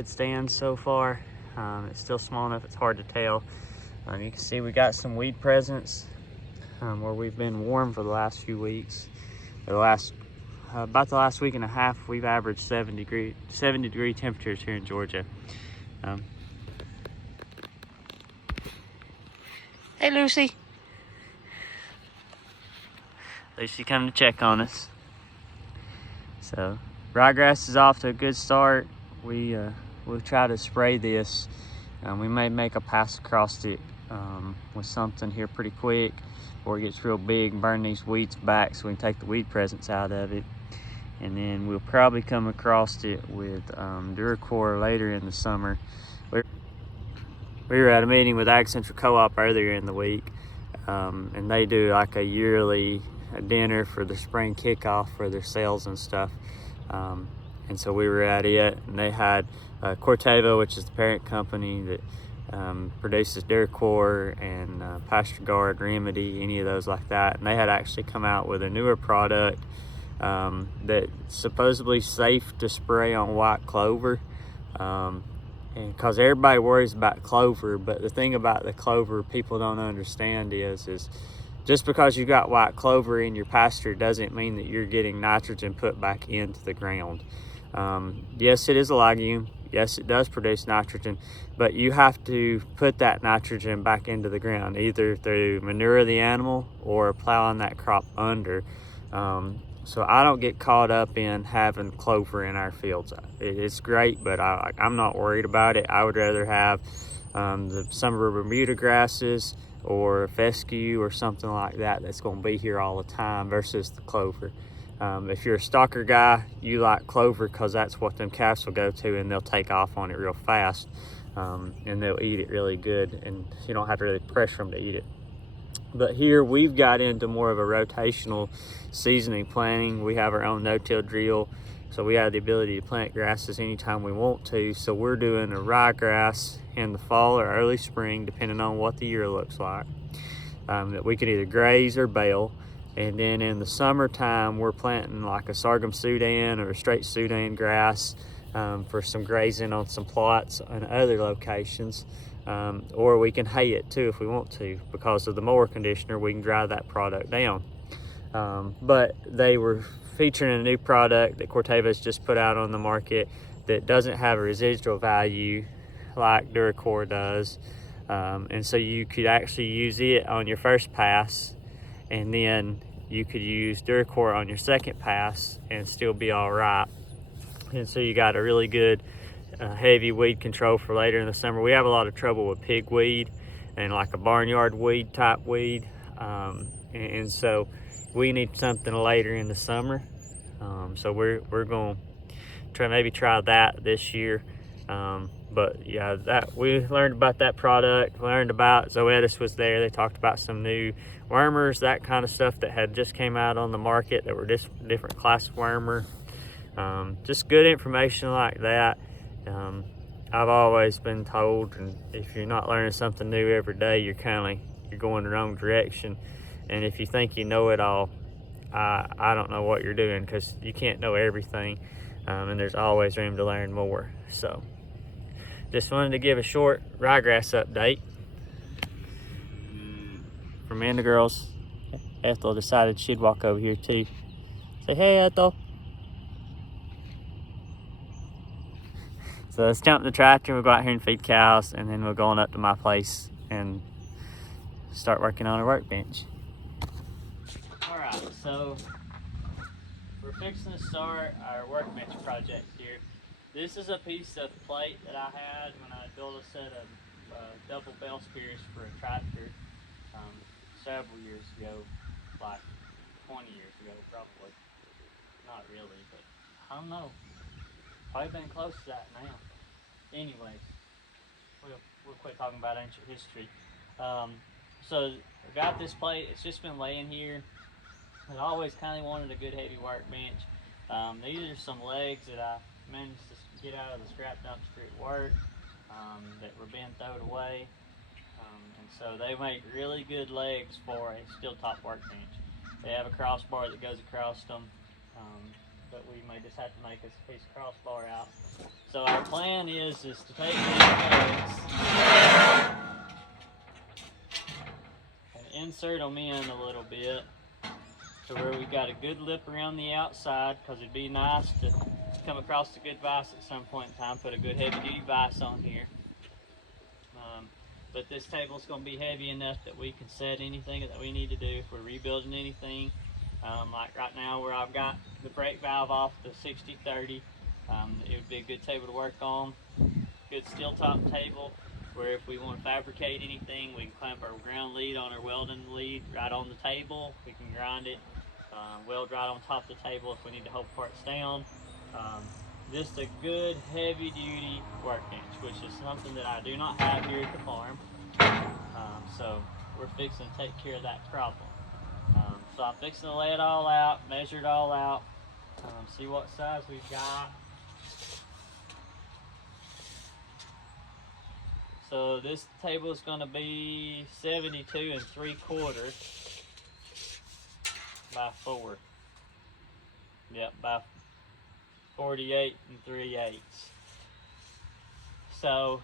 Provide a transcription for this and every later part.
good stands so far. It's still small enough it's hard to tell. You can see we got some weed presence where we've been warm for the last few weeks. About the last week and a half, we've averaged 70 degree temperatures here in Georgia. Hey, Lucy. Lucy come to check on us. So ryegrass is off to a good start. We'll try to spray this. We may make a pass across it with something here pretty quick before it gets real big and burn these weeds back so we can take the weed presence out of it. And then we'll probably come across it with Duracor later in the summer. We were at a meeting with Ag Central Co-op earlier in the week, and they do like a yearly dinner for the spring kickoff for their sales and stuff. And so we were at it, and they had Corteva, which is the parent company that produces Duracor and Pasture Guard, Remedy, any of those like that. And they had actually come out with a newer product that's supposedly safe to spray on white clover. And because everybody worries about clover, but the thing about the clover people don't understand is just because you got white clover in your pasture doesn't mean that you're getting nitrogen put back into the ground. Yes, it is a legume. Yes, it does produce nitrogen, but you have to put that nitrogen back into the ground, either through manure of the animal or plowing that crop under. So I don't get caught up in having clover in our fields. It's great, but I'm not worried about it. I would rather have some of our Bermuda grasses or fescue or something like that that's going to be here all the time versus the clover. If you're a stalker guy, you like clover because that's what them calves will go to, and they'll take off on it real fast, and they'll eat it really good, and you don't have to really pressure them to eat it. But here we've got into more of a rotational seasoning planting. We have our own no-till drill, so we have the ability to plant grasses anytime we want to. So we're doing a ryegrass in the fall or early spring, depending on what the year looks like, that we can either graze or bale. And then in the summertime, we're planting like a sorghum Sudan or a straight Sudan grass for some grazing on some plots and other locations. Or we can hay it too if we want to. Because of the mower conditioner, we can dry that product down. But they were featuring a new product that Corteva's just put out on the market that doesn't have a residual value like Duracor does. And so you could actually use it on your first pass, and then you could use Duracor on your second pass and still be all right. And so you got a really good heavy weed control for later in the summer. We have a lot of trouble with pigweed and like a barnyard weed type weed. And so we need something later in the summer. So we're going to try that this year. But yeah, that we learned about that product, learned about Zoetis was there. They talked about some new wormers, that kind of stuff that had just came out on the market that were just different class of wormer. Just good information like that. I've always been told, and if you're not learning something new every day, you're going the wrong direction. And if you think you know it all, I don't know what you're doing, because you can't know everything, and there's always room to learn more. So just wanted to give a short ryegrass update from the girls. Ethel decided she'd walk over here too. Say, hey, Ethel. So let's jump in the tractor, we'll go out here and feed cows, and then we'll go on up to my place and start working on a workbench. All right, so we're fixing to start our workbench project here. This is a piece of plate that I had when I built a set of double bell spears for a tractor several years ago, like 20 years ago probably. Not really, but I don't know. Probably been close to that now. Anyways, we'll quit talking about ancient history. So I got this plate. It's just been laying here. I always kind of wanted a good heavy workbench. These are some legs that I managed to get out of the scrap dumpster at work that were being thrown away. And so they make really good legs for a steel top workbench. They have a crossbar that goes across them. but we may just have to make us a piece of crossbar out. So our plan is to take these legs and insert them in a little bit to where we got a good lip around the outside, because it'd be nice to come across a good vise at some point in time, put a good heavy duty vise on here. But this table's going to be heavy enough that we can set anything that we need to do if we're rebuilding anything. Like right now where I've got the brake valve off the 60-30, it would be a good table to work on. Good steel top table where if we want to fabricate anything, we can clamp our ground lead on our welding lead right on the table. We can grind it, weld right on top of the table if we need to hold parts down. Just a good heavy duty workbench, which is something that I do not have here at the farm. So we're fixing to take care of that problem. So I'm fixing to lay it all out, measure it all out, see what size we've got. So this table is going to be 72 3/4 by 4. Yep, by 48 3/8. So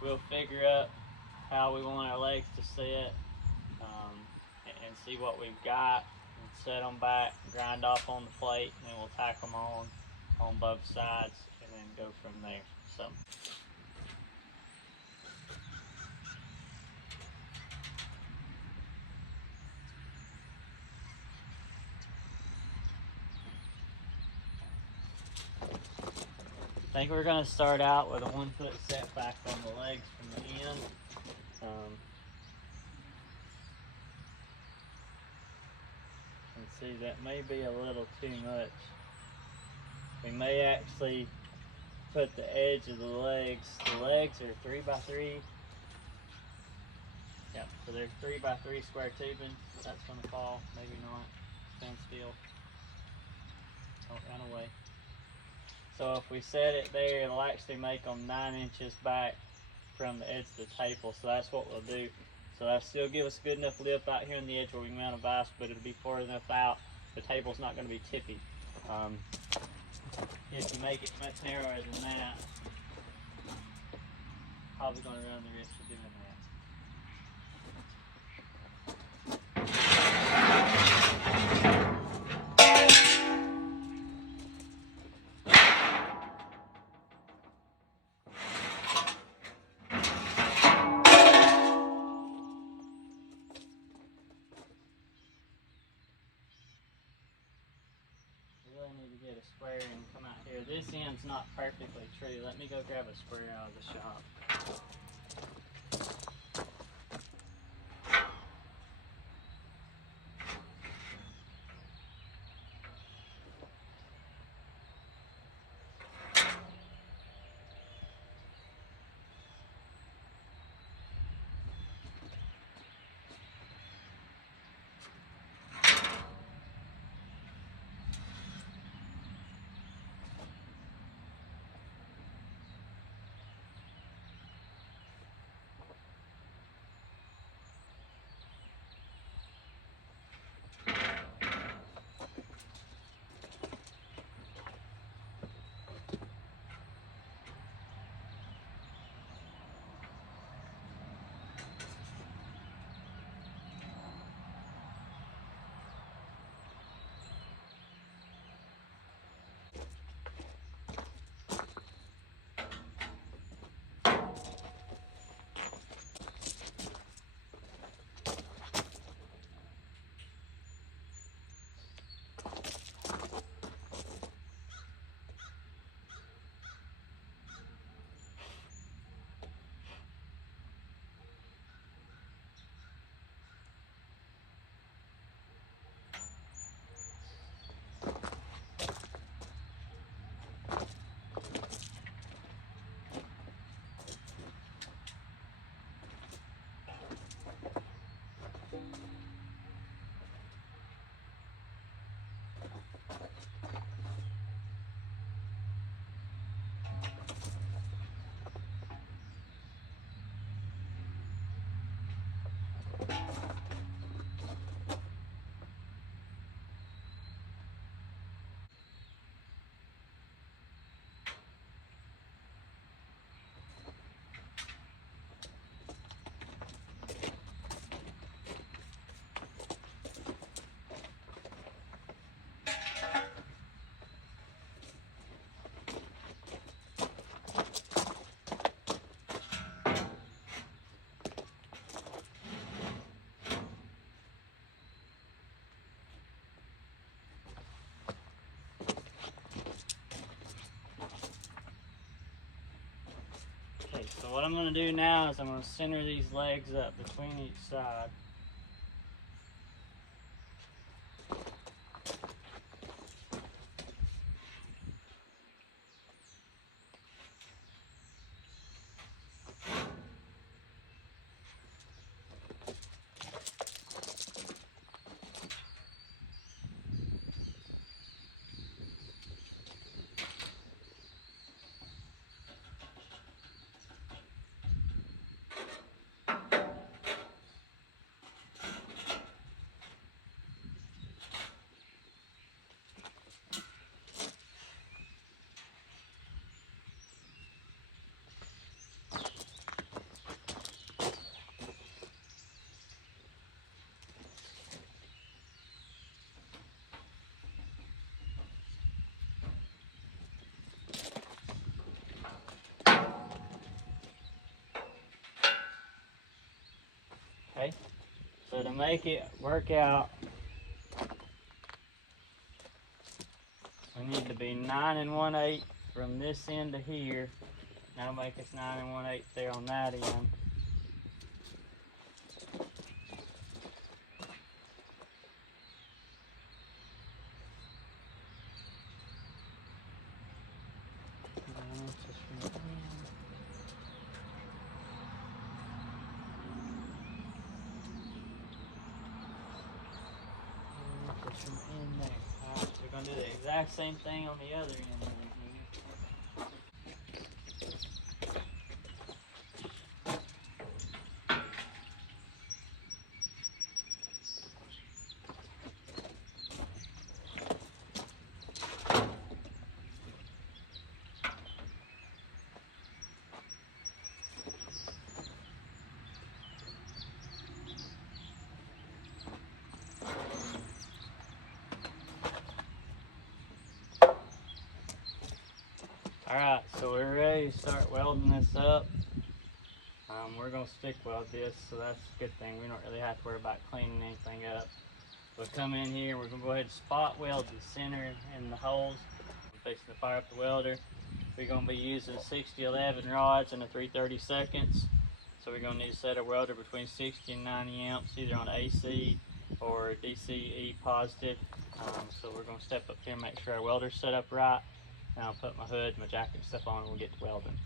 we'll figure out how we want our legs to sit, and see what we've got, and set them back, grind off on the plate, and then we'll tack them on both sides, and then go from there. So. I think we're going to start out with a 1 foot setback on the legs from the end. And see, that may be a little too much. We may actually put the edge of the legs are 3 by 3. Yep, so they're 3 by 3 square tubing. That's going to fall, maybe not. Stand still. Don't run away. So if we set it there, it'll actually make them 9 inches back from the edge of the table. So that's what we'll do. So that'll still give us good enough lip out here on the edge where we can mount a vise, but it'll be far enough out. The table's not going to be tippy. If you make it much narrower than that, probably going to run the risk of doing that. Need to get a square and come out here. This end's not perfectly true. Let me go grab a square out of the shop. what I'm going to do now is I'm going to center these legs up between each side. Okay, so to make it work out, we need to be 9 1/8 from this end to here. That'll make us 9 1/8 there on that end. In there. Alright, we're going to do the exact same thing on the other end. Alright, so we're ready to start welding this up. We're going to stick weld this, so that's a good thing. We don't really have to worry about cleaning anything up. We'll come in here, we're going to go ahead and spot weld the center and the holes. I'm fixing to fire up the welder. We're going to be using 6011 rods and a 3/32. So we're going to need to set a welder between 60 and 90 amps, either on AC or DCE positive. So we're going to step up here and make sure our welder's set up right. And I'll put my hood, my jacket and stuff on and we'll get to welding.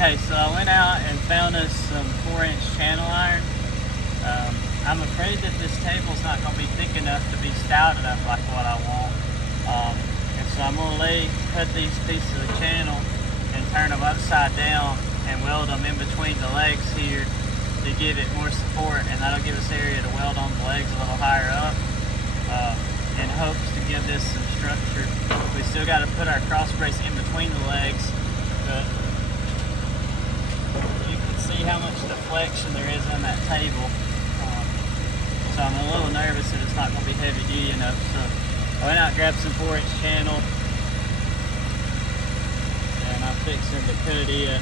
Okay, so I went out and found us some 4-inch channel iron. I'm afraid that this table's not going to be thick enough to be stout enough like what I want. And so I'm going to cut these pieces of the channel and turn them upside down and weld them in between the legs here to give it more support, and that'll give us area to weld on the legs a little higher up in hopes to give this some structure. We still got to put our cross brace in between the legs, but you can see how much deflection there is on that table. So I'm a little nervous that it's not going to be heavy duty enough. So I went out and grabbed some 4-inch channel, and I'm fixing to cut it.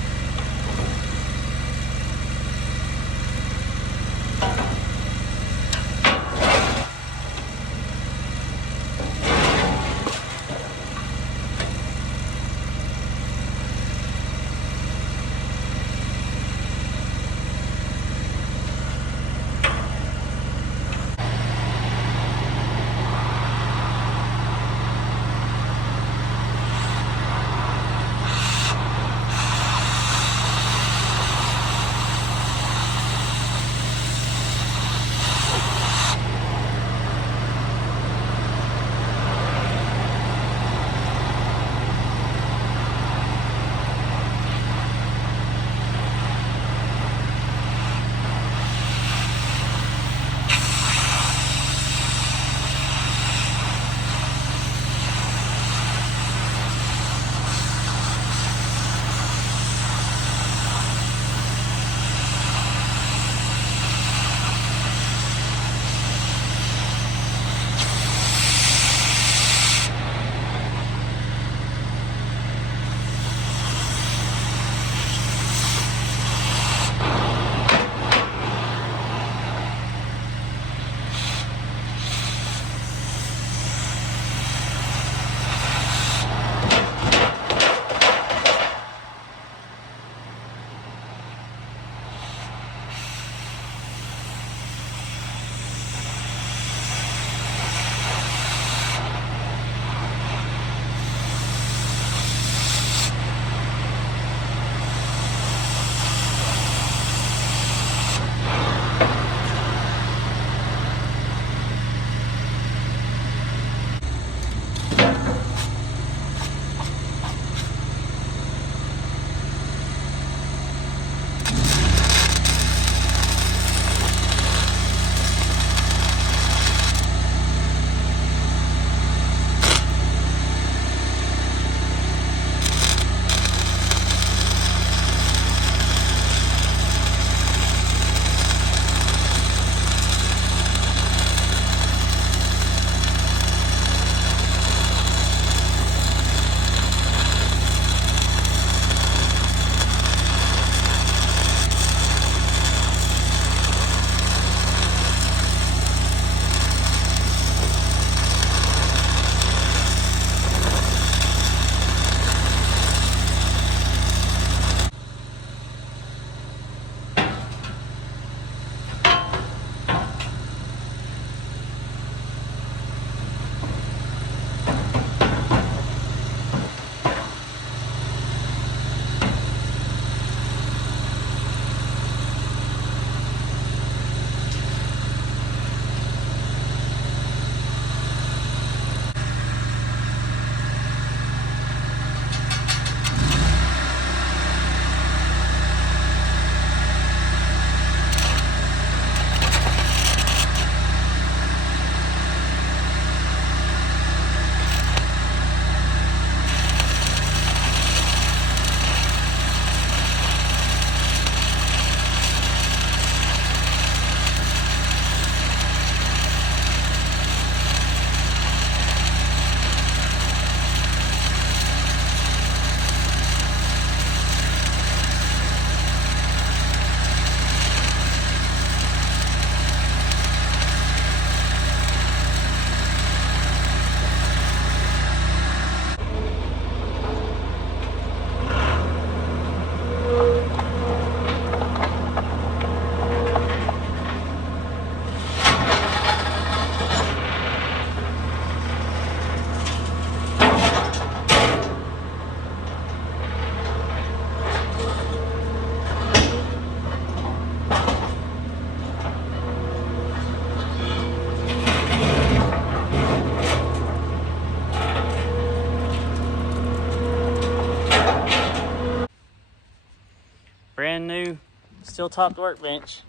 brand new steel topped workbench.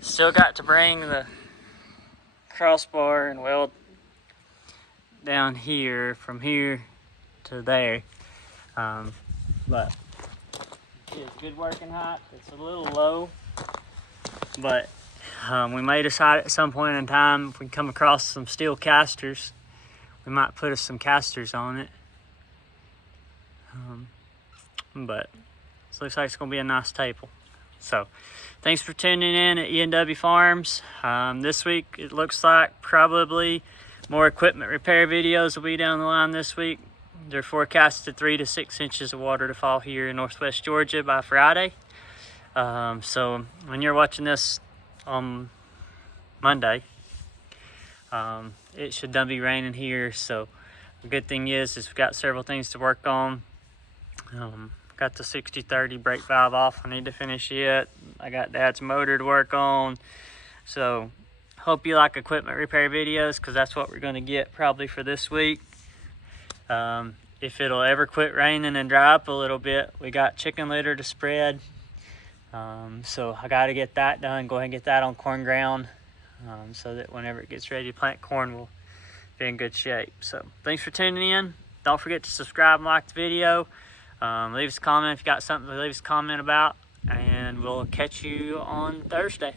Still got to bring the crossbar and weld down here from here to there, but it's good working height. It's a little low, but we may decide at some point in time, if we come across some steel casters, we might put some casters on it. But it looks like it's gonna be a nice table. So thanks for tuning in at E&W Farms. This week it looks like probably more equipment repair videos will be down the line this week. They're forecasted 3 to 6 inches of water to fall here in northwest Georgia by Friday. So when you're watching this on Monday, it should done be raining here. So the good thing is we've got several things to work on. Got the 60-30 brake valve off. I need to finish it. I got Dad's motor to work on. So hope you like equipment repair videos, because that's what we're going to get probably for this week. If it'll ever quit raining and dry up a little bit, we got chicken litter to spread. So I got to get that done, go ahead and get that on corn ground, so that whenever it gets ready to plant corn, we'll be in good shape. So thanks for tuning in. Don't forget to subscribe and like the video. Leave us a comment if you got something to leave us a comment about, and we'll catch you on Thursday.